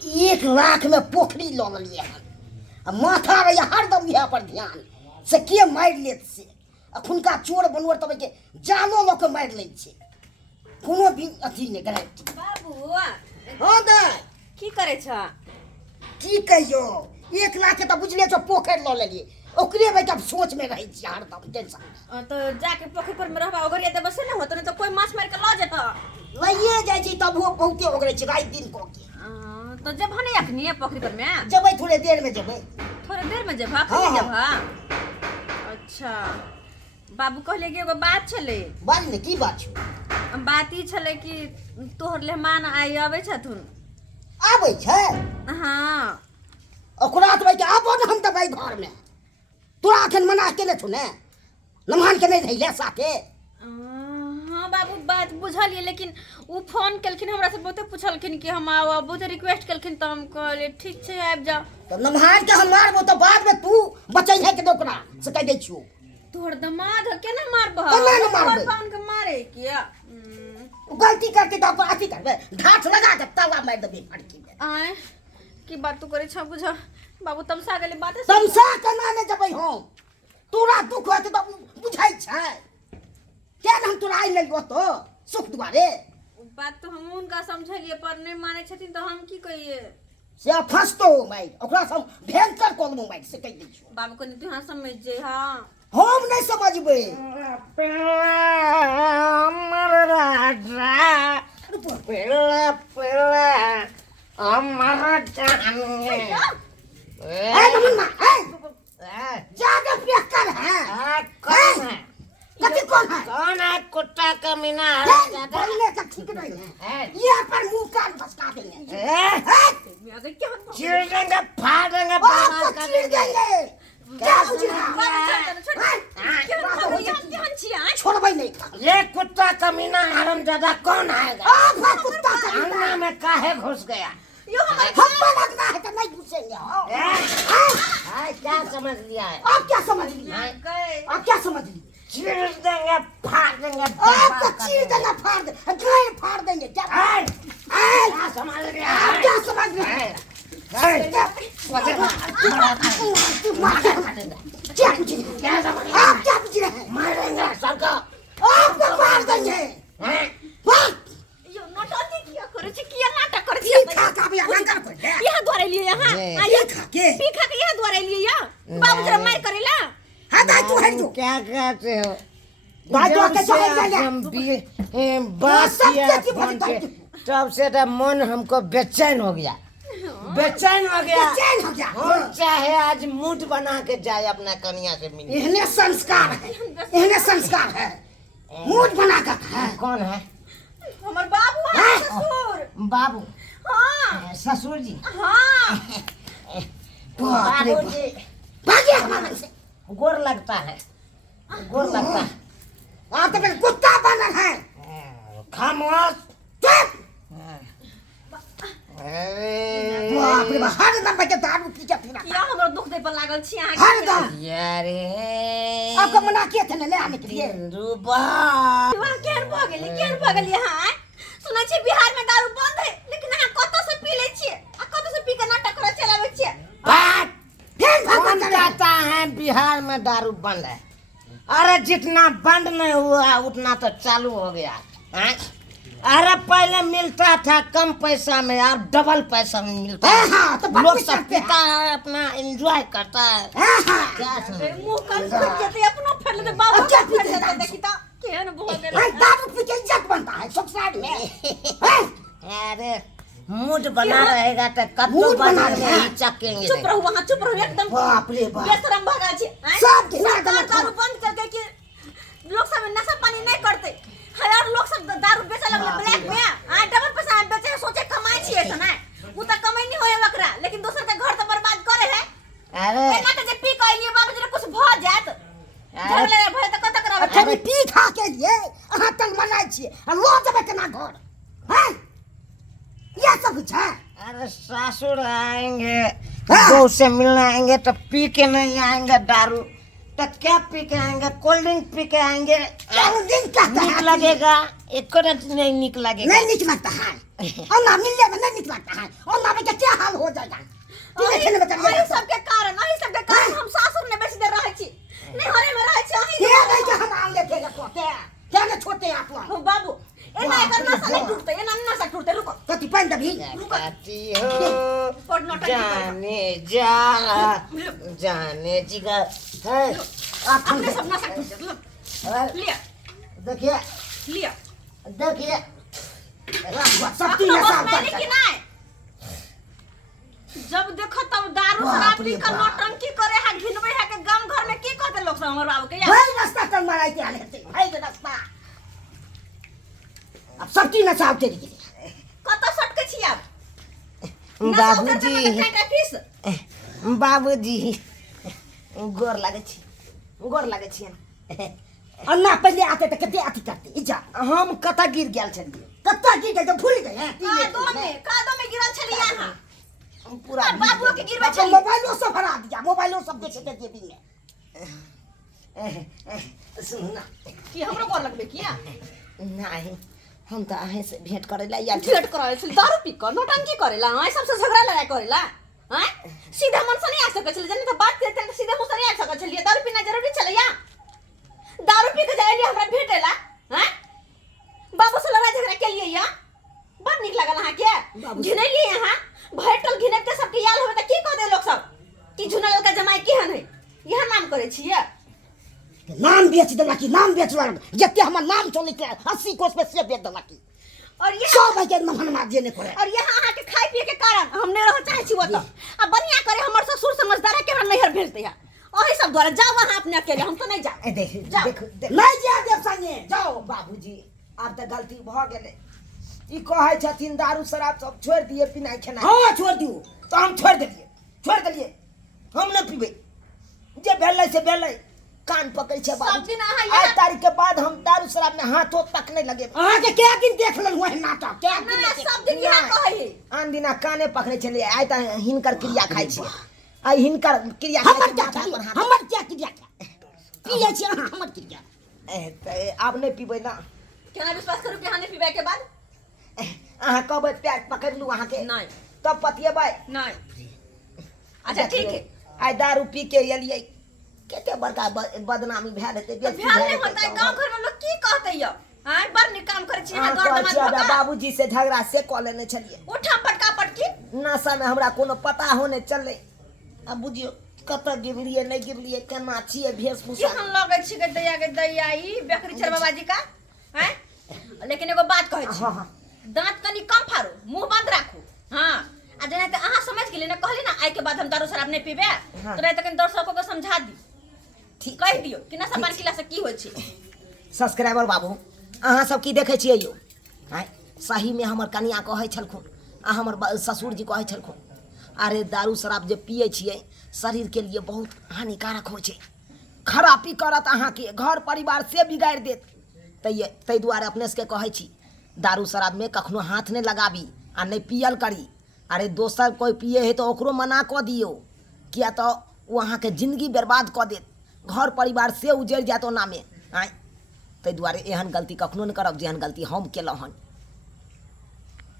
1 लाख में पोखरी लऽ लेलियै हन माथा रहिए हरदम इएह पर ध्यान से के मारि लेत से अखुनका चोर बनोर तब के जालो लऽ के मारि लै छै कोनो भी अथी नहि गारंटी। बाबू हाँ दाय की करे छ? की कहियो 1 लाख के तो बुझले छो पोखरि लऽ लेलियै ओकरे भाई अब सोच में रही छी हरदम टेंशन। तो जाके पोखरी पर में रहबा ओगरिया देबे से न होत न तो कोई माछ मार के ल जेत। लइए जाइ छी तब वो बहुते ओगरे छै रात दिन को के। तो जब हने अखनी पोखरी पर में जबै थोड़े देर में जबै। थोड़े देर में जेबा अखनी जेबा? अच्छा बाबू कहले कि एगो बात छले। बाज ने की बात छौ? बात ई छले कि तोहर मेहमान आइ आबै छथुन। आबै छै? हाँ ओकरा तो भाई के आबो न हम त भाई घर में तोरा अखन मना केने छौ ने नमान के नहीं धैले साथे। हाँ बाबू बात बुझलिए लेकिन उ फोन केलखिन हमरा से बहुते पूछलखिन कि हम आव बहुते रिक्वेस्ट केलखिन तो हम कहले ठीक छै आबि जा। तो नमान के हम मारबो तो बाद में तू बचै है के ओकरा से कह दै छियो। तोहर दमाद केना मारबह? केना न मारबै? पान के मारे किया? गलती करके तो अपन अथी करबे घाट लगा के ताला मार देबे फड़की में। आय की बात तू करे छ बुझ बाबू तमसा गेले बात है। तमसा केना ने जबै हम तोरा दुख होत तो बुझाई छै क्या हम तोरा आई लेलियो तो सुख दुआरे। बात तो हम उनका समझलिए पर नहीं माने छथिन तो हम की कहिए? से फसतो मार ओकरा सब भयंकर कोलमो मार से कह दै छियो। बाबू को नहीं हां समझ जे हां हम नहीं समझबै। हमर राजा पेला पेला हमर जाने ए नमन्ना ए ज्यादा बेकार है। कौन है? कथी कौन है? कौन है कुत्ता कमीना? बोलने का ठीक नहीं है ये पर मुंह कान फसका देंगे। अगर क्या चीर देंगे फाड़ देंगे आपको चीर देंगे क्या छोड़बै नहीं। ये कुत्ता कमीना हरामजादा कौन आएगा? आप कुत्ता अंगना में काहे घुस गया? हमको लगना है तो नहीं घुसेंगे। क्या समझ लिया है? आप क्या समझ लिए? आप क्या समझ लिए? चीर देंगे फाड़ देंगे आपको चीर देंगे फाड़ देंगे गाय फाड़ देंगे क्या? क्या समझ लिया? आप क्या समझ लिए? क्या पूछ रहे? क्या समझ लिया? आप क्या पूछ रहे हैं? मारेंगे सबको। आपको मार देंगे। यो नाटक किया करे छी किया नाटक करे ये छी? खा का भी अलग कर दे। यहां द्वारे लिए यहां ये खा के पीखा के यहां द्वारे लिए या बाबू जरा मार करेला। हाँ दाई तू है जो क्या कहते हो? दाई तो के चले जब से जाए हम बात सब किया चीज़ की फोन पे भटकाई। तब से तो मन हमको बेचैन हो गया। बेचैन हो गया। बेचैन हो गया। हम चाहे आज मूड बना के जाए अपना कन्या से मिलने। इहने संस्कार है इहने संस्कार है मूड बना कर है। कौन है? हमर बाबू है ससुर। बाबू। हां ससुर जी। हां बाप रे बाबू बाप। जी भागे हमारे से गोर लगता है। गोर लगता है। आप तो फिर कुत्ता बनल है। खामोश। चुप। अरे बाप रे बाप हर दम बजे दारू पी के फिरा किया हमरा दुख दे पर लागल छी अहाँ हर दम। यारे आपको मना किए थे ना ले आने के लिए। रूबा वहां केहन भ गेली यहां सुनै छी बिहार में दारू बंद है लेकिन अहाँ कत से पी ले छी आ कत से पी के नाटक करे चलावे छी? बात फिर कौन भगवान कहता है बिहार में दारू बंद है? अरे जितना बंद नहीं हुआ उतना तो चालू हो गया है। अरे पहले मिलता था कम पैसा में अब डबल पैसा में मिलता है। हाँ, तो लोग बदतमीज सब करते हैं। पीता है अपना एंजॉय करता है। क्या समझ? मुंह कान फट जेते अपनो फट ले बाबू अब क्या फट पीते जेते देखी त केहन भ गेल। भाई दारू पी के इज्जत बनता है ससुराल में। हैं? अरे मूड बना रहेगा तो कब मूड तो बना बना रहे हैं। ही चकेंगे। चुप रहो वहां चुप रहो एकदम बाप रे बाप। बेशरम भगा छी। सब ढिला सरकार देलक। दारू बंद करके कि लोग सब नशा पानी नहीं करते हजार लोग सब दारू बेचे लगले ब्लैक में आ डबल पैसा में बेचे सोचे कमाई छिए त ना उ त कमाई नहीं होए वकरा लेकिन दूसर के घर त बर्बाद करे है। अरे एना के जे पी के लिए बाबू जरा कुछ भ जात झगड़े भय त कत करावे अच्छा भी पी खा के लिए अहाँ तक मनाई छिए आ लो जबे केना घर हैं ये सब कुछ है। अरे ससुर आएंगे बहू से मिलने आएंगे तो पी के नहीं आएंगे दारू तो क्या पी के आएंगे? कोल्ड ड्रिंक पी के आएंगे। कोल्ड ड्रिंक कहता नीक है लगेगा? एक नहीं नीक लगेगा। नहीं निक लगता है। अन्ना मिलने में नहीं निकलता है अन्ना में क्या हाल हो जाएगा तीन खेले में चलिए अही सबके कारण हम सासुर ने बेसी देर रहै छी नहीं हरे में रहै छी अही क्या नहीं कि हम आम लेके छोटे क्या ना छोटे आप लोग हो बाबू एना एकर नसा नहीं टूटते एना नसा टूटते रुको कति पानी दबी काटी हो पर नोटंकी जाने जा जाने जिगा है आप अपने सब नसा टूटते लो लिया देखिए लिया देखिए सब तीन साल मैंने कि नहीं जब देखो तब दारू बाप शराब रे पी कर बाप। नौटंकी करे है घिनबे है के गांव घर में की कहते लोग सब हमर बाबू के या भाई रास्ता कर माराई के आले थे भाई रास्ता अब सब तीन साल तेरी कत सटके छी आप बाबूजी फीस बाबूजी गोर लागे छी अन्ना पहले आते तो कितने आती करते इजा हम कता गिर गेल छलिए कत्ता की गए तो भूल गए हैं कादो में गिरल छली यहां हम पूरा और बाबू के गिरबे अच्छा छली मोबाइलों से भरा दिया मोबाइलों सब देखे थे भी सुन ना कि हमरो गोर लगबे किया नहीं हम तो अहे से भेंट करे ला या भेट करे छली दारू पी कर नौटंकी करेला हां सबसे झगड़ा लड़ाई करेला हां सीधा मन से नहीं आ सके छली जने तो बात करते तो सीधा मुंह से नहीं आ सके छली दारू पीना जरूरी छले या दारू पी के जाइली हमरा भेटेला हैं बाबू से लड़ाई झगड़ा के लिए या बड़ निक लागल हां के घिने लिए यहां भेटल घिने के सबके याल होवे त की कह दे लोग सब कि झुनल का जमाई केहन है यह नाम करे छिए नाम बेच देला की नाम बेच ला जते हमर नाम चले के 80 कोस पे से बेच देला की और ये सब के नमहनमा जेने करे और यहाँ आहाँ के खाए पिए के कारण हम नहीं रह चाहे छी वो तो अब बढ़िया करे हमर ससुर समझदार है के हमरा नैहर भेजते है ओही सब द्वारा जाओ वहां अपने अकेले हम तो नहीं जा ए देख जाओ। देख नहीं जा देव संगे जाओ बाबूजी अब तो गलती भ गेले ई कहै छथिन दारू शराब सब छोड़ दिए पिनाइ खेनाइ हां छोड़ दियो तो हम छोड़ देलिए हम न पीबे जे भेलै से भेलै कान पकड़ छे सब दिन अहाँ आज यहाँ- तारीख के बाद हम दारू शराब में हाथों तक नहीं लगे अहाँ के क्या दिन देख लेल वही नाटक क्या दिन नहीं सब दिन यहाँ कहे है आन दिना काने पकड़े छलिए आइ त हिनकर क्रिया खाइ छिए आई हिनकर क्रिया हमर क्या खाइ क्रिया हमर क्या क्रिया पिए छी अहाँ हमर क्रिया त आब नहीं पीबे ना केना विश्वास करू कि हां नहीं पीबे के बाद अहाँ कहबै पैर पकड़ लू अहाँ के नहीं तब पतिएबै नहीं अच्छा ठीक है आई दारू पी के एलिए केते बड़का बदनामी भेल हेतै बेइज्जती ध्यान भेल नहीं हेतै होता है गाँव गांव घर में लोग की कहते यो हां बड़ निक काम करे छी हां घर दमाद भगा बाबूजी से झगड़ा से कऽ लेने छलिए उठा पटका पटकी नशा में हमरा कोनो पता होने चलले अब बुझियो कतऽ गिरलिए नहीं गिरलिए केना छिए वेशभूषा केहन लगे छी के दैया ई बेकरी छर बाबाजी का हैं लेकिन एगो बात कहै छी हाँ हाँ दांत कनी कम फाड़ू मुंह बंद राखू हां आ जने त अहाँ समझ गेली ना कहली ना आई के बाद हम दारू शराब नहीं पीबे हाँ। तो नहीं तो कनी दर्शकों को समझा दी ठीक कह दियो कि नशा पान किला से की होय छै सब्सक्राइबर बाबू अहाँ सब की देखै छियै यौ आइ सही में हमर कनिया कहै छलखुन आ हमर ससुर जी कहै छलखुन अरे दारू शराब जे पिए छियै शरीर के लिए बहुत हानिकारक होइ छै खराबी करत अहाँ के घर परिवार से बिगाड़ि देत तै दुआरे अपने से कहै छी दारू शराब में कखनो हाथ नहीं लगाबी आ नहीं पियल करी अरे दोसर कोई पिए है तो ओकरो मना कऽ दियौ किया तो वो अहाँ के जिंदगी बर्बाद कऽ देत घर परिवार से उजड़ि जायत ओना में आइ ताहि दुआरे एहन गलती कखनो नहीं करब जेहन गलती हम केलहुँ हन